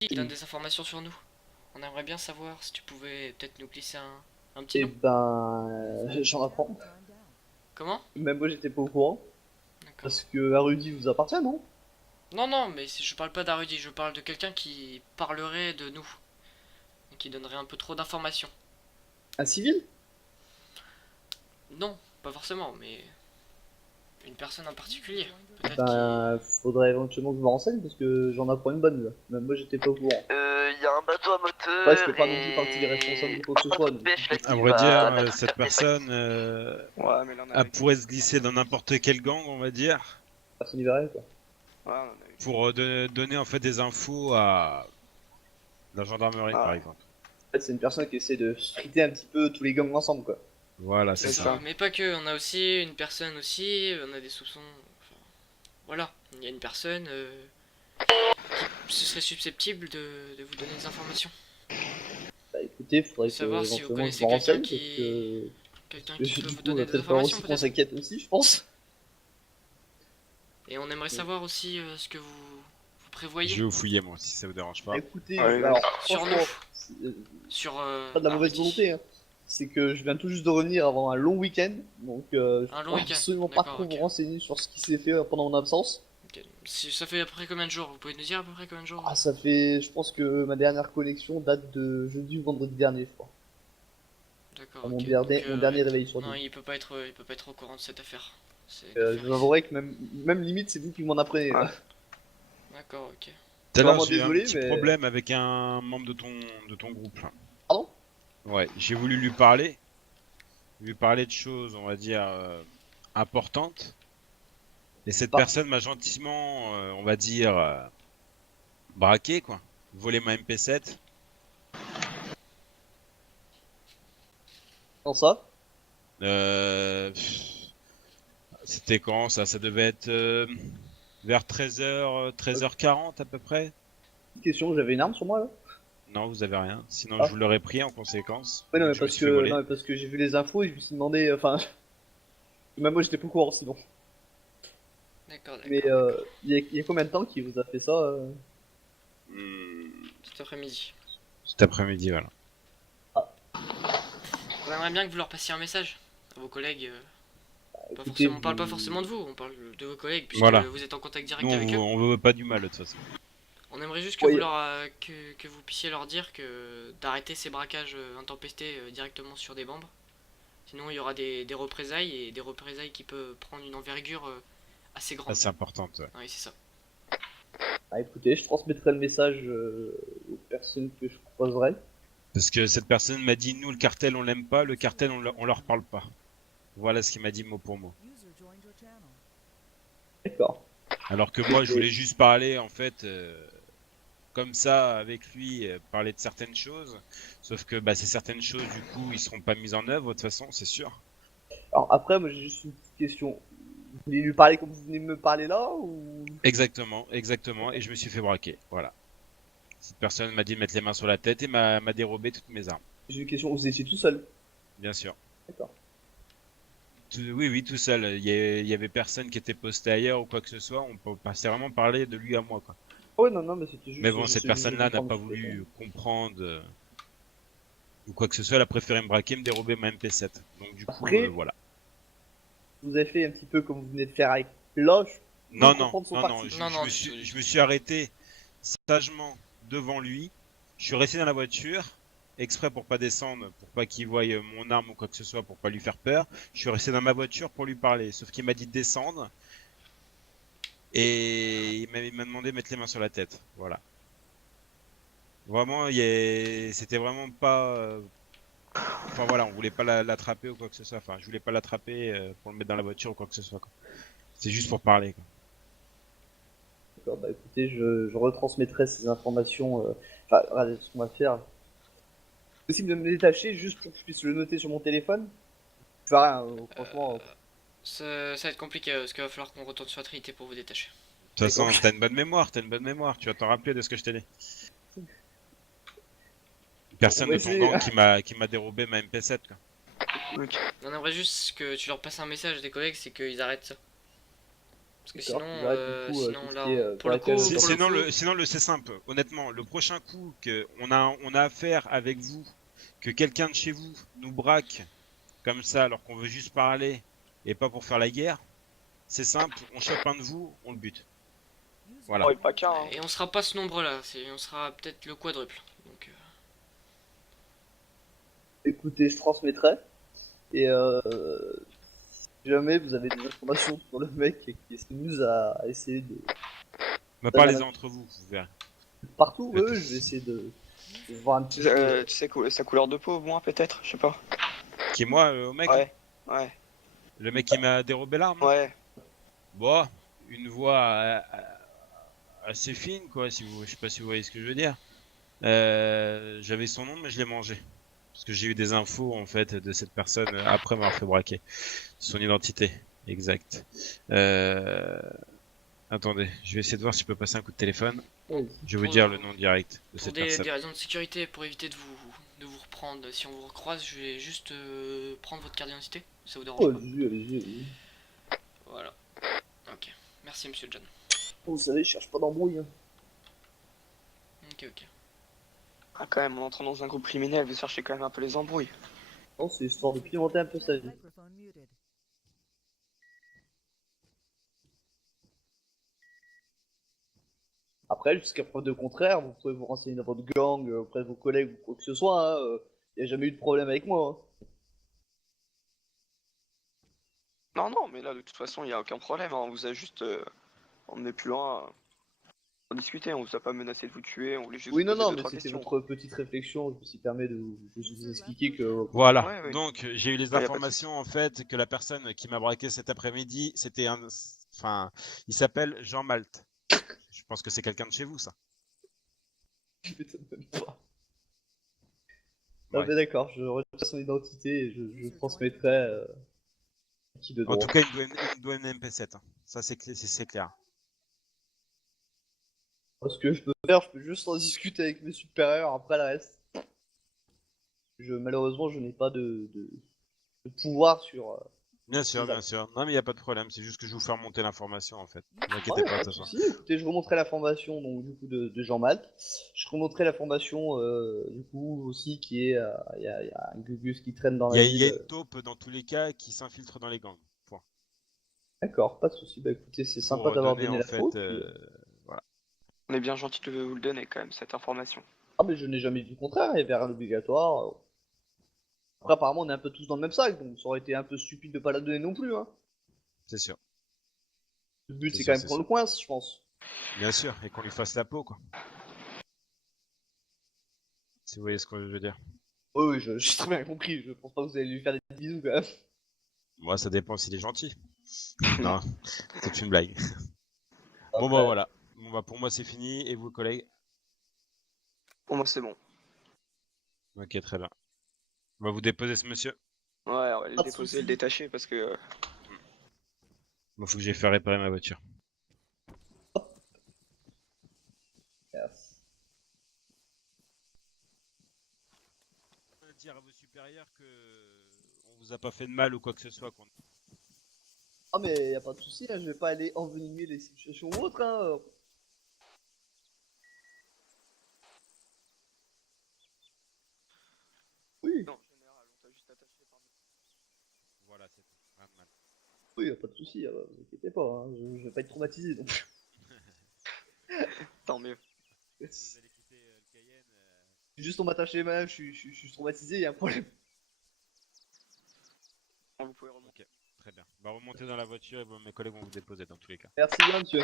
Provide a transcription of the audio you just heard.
qui donne des informations sur nous. On aimerait bien savoir si tu pouvais peut-être nous glisser un petit Et nom. ben, j'en apprends. Comment? Même moi, j'étais pas au courant. D'accord. Parce que Arudi vous appartient, non? Non, non, mais je parle pas d'Arudi, je parle de quelqu'un qui parlerait de nous. Et qui donnerait un peu trop d'informations. Un civil? Non, pas forcément, mais une personne en particulier. Peut-être qui... Ben, faudrait éventuellement que je me renseigne parce que j'en apprends une bonne là. Même moi, j'étais pas au courant. Il y a un bateau à Ouais, je moteur fais pas non plus partie des responsables et de quoi que ce un bateau soit. de Donc, pêche là À qui vrai dire, va mettre cette sur tes sacs. personne, Ouais, mais là on a elle avec pourrait se glisser dans n'importe quel gang, on va dire, personne n'y verrait quoi. Ouais, on en a eu. pour donner en fait des infos à la gendarmerie, Ah par ouais. exemple. En fait, c'est une personne qui essaie de friter un petit peu tous les gangs ensemble quoi. Voilà, C'est c'est C'est ça. ça. ça. Mais pas que, on a aussi une personne aussi, on a des soupçons. Enfin, voilà, il y a une personne qui se serait susceptible de vous donner des informations. Bah écoutez, faudrait que Savoir si vous éventuellement je me connaissez quelqu'un renseigne qui... Quelqu'un parce qui que peut du vous coup, il va donner des peut-être falloir informations aussi qu'on peut-être. s'inquiète aussi, je pense. Et on aimerait savoir aussi ce que vous Je prévoyez vais vous fouiller, moi, si ça vous dérange Bah, pas. écoutez, Ouais, alors sur nous, franchement, c'est sur pas de la mauvaise Arudi. volonté, hein. C'est que je viens tout juste de revenir avant un long week-end, donc je Un long pourrais week-end, absolument pas d'accord, trop vous ok. renseigner sur ce qui s'est fait pendant mon absence. Ok. Ça fait à peu près combien de jours? Vous pouvez nous dire à peu près combien de jours? Ah, ça fait, je pense que ma dernière connexion date de jeudi ou vendredi dernier, je crois. D'accord, Enfin, ok. Donc, mon dernier ouais. réveil sur Non, deux. il peut pas être au courant de cette affaire. C'est une Je affaire vous ici. avouerai que même limite, c'est vous qui m'en apprenez là. Ouais. D'accord, ok. Tout à l'heure, Vraiment j'ai eu un désolé, petit mais. problème avec un membre de ton groupe, là. Pardon? Ouais, j'ai voulu lui parler de choses, on va dire, importantes. Et cette Pas. personne m'a gentiment, on va dire, braqué, quoi. Volé ma MP7. Comment ça? Pff, c'était quand ça? Ça devait être vers 13h, 13h40 à peu près. Question, j'avais une arme sur moi là? Non, vous avez rien. Sinon, je Ah. vous l'aurais pris en conséquence, Ouais, non, vu mais que je me suis fait voler. parce que j'ai vu les infos et je me suis demandé. Enfin, même moi j'étais pas au courant sinon. D'accord, Mais d'accord, d'accord. il y a combien de temps qu'il vous a fait ça Hmm, Cet après-midi. cet après-midi, voilà. On aimerait bien que vous leur passiez un message à vos collègues. Pas Écoutez, forcément, on parle pas vous. forcément de vous, on parle de vos collègues puisque Voilà. vous êtes en contact Nous, direct avec eux. on veut pas du mal, de toute façon. On aimerait juste que Ouais, que vous puissiez leur dire que d'arrêter ces braquages intempestés directement sur des membres. Sinon, il y aura des représailles et des représailles qui peuvent prendre une envergure assez Ça, grande. c'est important. Ouais. Oui, c'est ça. ah, écoutez, je transmettrai le message aux personnes que je croiserai. Parce que cette personne m'a dit, nous, le cartel, on l'aime pas, le cartel, on leur parle pas. Voilà ce qu'il m'a dit mot pour mot. D'accord. Alors que moi, je voulais juste parler, en fait, comme ça, avec lui, parler de certaines choses. Sauf que bah, ces certaines choses, du coup, ils seront pas mises en œuvre, de toute façon, c'est sûr. Alors après, moi j'ai juste une petite question. Vous voulez lui parler comme vous venez de me parler là ou. Exactement, exactement. Et je me suis fait braquer. Voilà. Cette personne m'a dit de mettre les mains sur la tête et m'a dérobé toutes mes armes. J'ai une question, vous étiez tout seul? Bien sûr. D'accord. Oui, oui, tout seul. Il y avait personne qui était posté ailleurs ou quoi que ce soit. On peut pas, c'est vraiment parler de lui à moi, quoi. Ah ouais, non, non, mais c'était Mais juste. bon, cette J'essaie juste de personne-là n'a comprendre pas un petit peu, quoi. voulu comprendre ou quoi que ce soit. Elle a préféré me braquer, me dérober ma MP7. Donc du coup, Après, voilà. vous avez fait un petit peu comme vous venez de faire avec Loche. Je peux Non, non, comprendre son non, non. parti. Non, non, du tout, du Je tout. me suis arrêté sagement devant lui. Je suis resté dans la voiture, exprès pour pas descendre, pour pas qu'il voie mon arme ou quoi que ce soit, pour pas lui faire peur. Je suis resté dans ma voiture pour lui parler. Sauf qu'il m'a dit de descendre et il m'a demandé de mettre les mains sur la tête. Voilà. Vraiment, c'était vraiment pas. Enfin voilà, on voulait pas l'attraper ou quoi que ce soit. Enfin, je voulais pas l'attraper pour le mettre dans la voiture ou quoi que ce soit, quoi. C'est juste pour parler, quoi. D'accord, bah écoutez, je retransmettrai ces informations. Enfin, regardez, ce qu'on va faire. C'est possible de me détacher juste pour que je puisse le noter sur mon téléphone? Je fais rien, franchement. Ça va être compliqué parce qu'il va falloir qu'on retourne sur la Trinité pour vous détacher. De toute D'accord. façon, t'as une bonne mémoire, t'as une bonne mémoire. Tu vas t'en rappeler de ce que je t'ai dit. On Personne va de ton essayer. gang qui m'a dérobé ma MP7, quoi. Ok. On aimerait juste que tu leur passes un message à tes collègues, c'est qu'ils arrêtent ça. Parce que D'accord, sinon, je verrai, du coup, sinon tout ce là, qui est, pour le coup, braquage, pour le coup, Sinon, c'est simple. Honnêtement, le prochain coup on a affaire avec vous, que quelqu'un de chez vous nous braque comme ça alors qu'on veut juste parler et pas pour faire la guerre, c'est simple. On chope un de vous, on le bute. Voilà. Oh, et pas qu'un, hein. et on sera pas ce nombre-là, on sera peut-être le quadruple. Donc, Écoutez, je transmettrai. Et si jamais vous avez des informations sur le mec qui s'amuse à essayer de... Mais parlez-en entre vous, vous verrez. Partout, Faites- je vais essayer de voir un petit Tu peu... tu sais sa couleur de peau, au moins, peut-être? Je sais pas. Qui est moi, au mec là Ouais, ouais, Le mec qui m'a dérobé l'arme là ouais. Bon, une voix assez fine, quoi, si vous, je sais pas si vous voyez ce que je veux dire. J'avais son nom, mais je l'ai mangé. Parce que j'ai eu des infos, en fait, de cette personne après m'avoir fait braquer. Son identité, exact. Attendez, je vais essayer de voir si je peux passer un coup de téléphone. Je vais vous dire le nom direct de pour cette des personne. raisons de sécurité, pour éviter de vous reprendre, si on vous recroise, je vais juste prendre votre carte d'identité. Ça vous dérange Oh, pas? allez-y. Voilà. Ok. Merci, monsieur John. Vous savez, je cherche pas d'embrouille. Hein. Ok. Ah, quand même, en entrant dans un groupe criminel, vous cherchez quand même un peu les embrouilles. Non, c'est histoire de pimenter un peu sa vie. Microphone muted. Après, jusqu'à preuve de contraire, vous pouvez vous renseigner dans votre gang, auprès de vos collègues ou quoi que ce soit. Il n'y a jamais eu de problème avec moi. Hein. Non, non, mais là, de toute façon, il n'y a aucun problème, hein. On vous a juste emmené plus loin pour discuter. On vous a pas menacé de vous tuer, on voulait juste Oui, vous non, poser non, deux, mais trois c'était questions. votre petite réflexion. Je me suis permis de vous expliquer que... Voilà. Ouais, ouais. Donc, j'ai eu les Ouais, y a pas de informations, en fait, que la personne qui m'a braqué cet après-midi, c'était un... Enfin, il s'appelle Jean Malte. Je pense que c'est quelqu'un de chez vous, ça. Je m'étonne même pas. Ouais. Ah, mais d'accord, je retiens son identité et je transmettrai à qui de En droit. tout cas, il me doit une MP7. Hein. Ça, c'est clair. Ce que je peux faire, je peux juste en discuter avec mes supérieurs après le reste. Malheureusement, je n'ai pas de pouvoir sur. Bien sûr, C'est ça. bien sûr. Non, mais il n'y a pas de problème. C'est juste que je vous fais remonter l'information, en fait. Ne vous Ouais, inquiétez pas, pas de de toute façon. soucis. Écoutez, je remonterai la formation donc, du coup, de Jean Malte. Je remonterai la formation du coup aussi qui est. Il y a un Gugus qui traîne dans la Il y a ville. une taupe, dans tous les cas, qui s'infiltre dans les gangs. Point. D'accord, pas de soucis. Bah écoutez, c'est Pour sympa d'avoir redonner, donné en l'info. fait... Puis, voilà. On est bien gentil de vous le donner, quand même, cette information. Ah, mais je n'ai jamais dit le contraire, il y avait rien d'obligatoire. Après, apparemment, on est un peu tous dans le même sac, donc ça aurait été un peu stupide de pas la donner non plus. Hein. C'est sûr. Le but, C'est c'est sûr, quand même c'est prendre le coin, je pense. Bien sûr. Et qu'on lui fasse la peau, quoi. Si vous voyez ce que je veux dire. Oui, j'ai très bien compris. Je pense pas que vous allez lui faire des bisous quand même. Moi, ça dépend s'il est gentil. Non, c'est une blague. Bon, bah Après, voilà. Bon, bah pour moi, c'est fini. Et vous, collègues? Pour moi, c'est bon. Ok, très bien. On va vous déposer ce monsieur. Ouais, on va le Pas de déposer, soucis. le détacher, parce que... Bon, faut que j'aille faire réparer ma voiture. Yes. Dire à vos supérieurs que on vous a pas fait de mal ou quoi que ce soit. Ah, mais y a pas de soucis, hein, je vais pas aller envenimer les situations ou autres. Hein. Oui, Non, en général, on t'a juste attaché par... Voilà, c'est tout. Rien de mal. oui, y a pas de soucis, vous inquiétez pas. Hein, je vais pas être traumatisé donc. Tant mieux. Vous allez quitter le Cayenne. Juste on m'attache les mains, je suis traumatisé, y a un problème. Vous pouvez remonter. Ok, très bien. Bah remontez dans la voiture et mes collègues vont vous déposer dans tous les cas. Merci bien, monsieur.